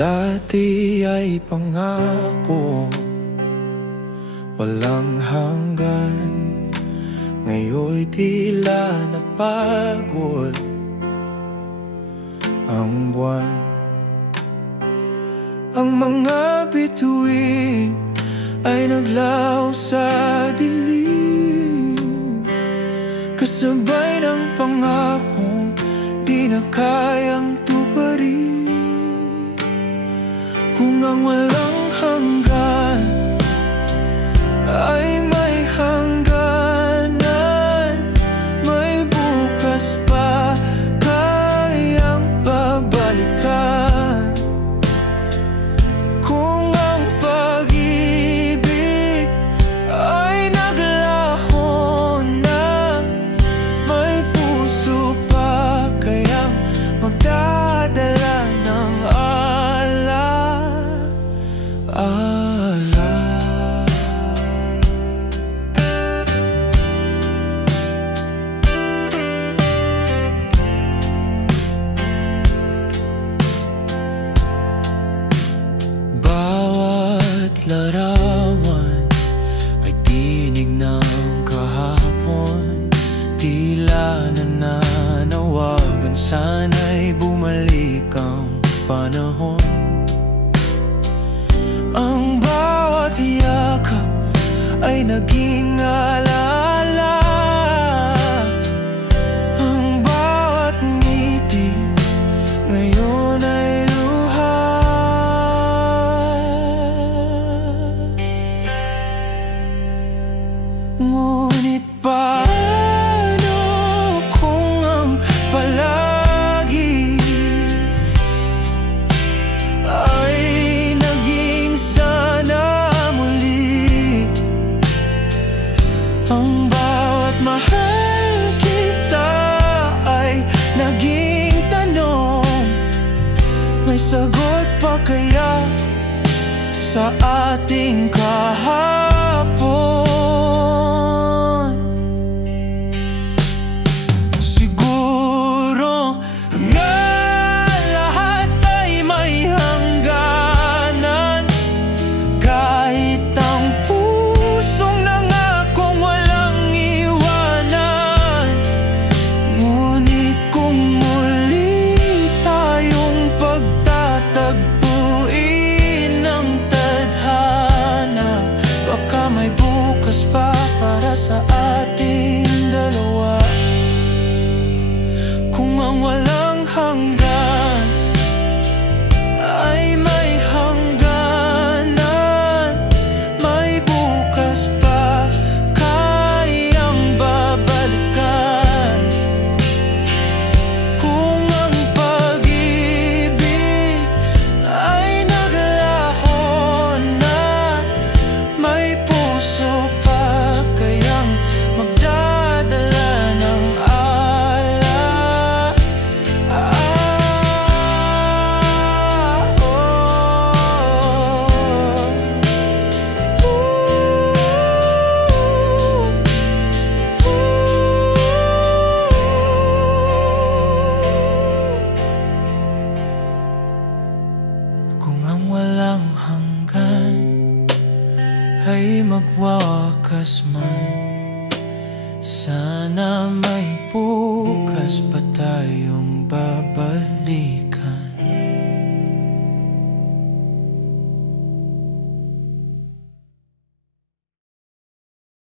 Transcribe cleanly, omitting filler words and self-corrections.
Dati ay pangako walang hanggan, ngayon'y tila napagod ang buwan. Ang mga bituin ay naglaho sa dilim, kasabay ng pangakong di na kayang tuparin. Kung ang walang hanggan ay may hangganan, may bukas pa kayang babalikan. Kung ang pag-ibig ay naglaho na, may puso pa kayang magdadala ng bawat larawan ay tinig ng kahapon, tila nananawagan, sana'y bumalik ang panahon. Ang bawat yakap ay naging alaala, ang bawat ngiti ngayon ay luha. Ngunit paano kung ang palagi ay naging sana muli? Ang bawat mahal kita ay naging tanong, may sagot pa kaya sa ating kahapon? Siguro nga lahat ay may hangganan, kahit ang pusong nangakong walang iwanan. Ngunit kung muli tayong pagtatagpuin ng tadhana, baka may bukas pa para sa ating dalawa. Kung ang walang hanggan ay may hangganan, may bukas pa kayang babalikan. Kung ang pag-ibig ay naglaho na, may puso pa kayang magdadala ng kung ang walang hanggan ay magwawakas man, sana may bukas pa tayo.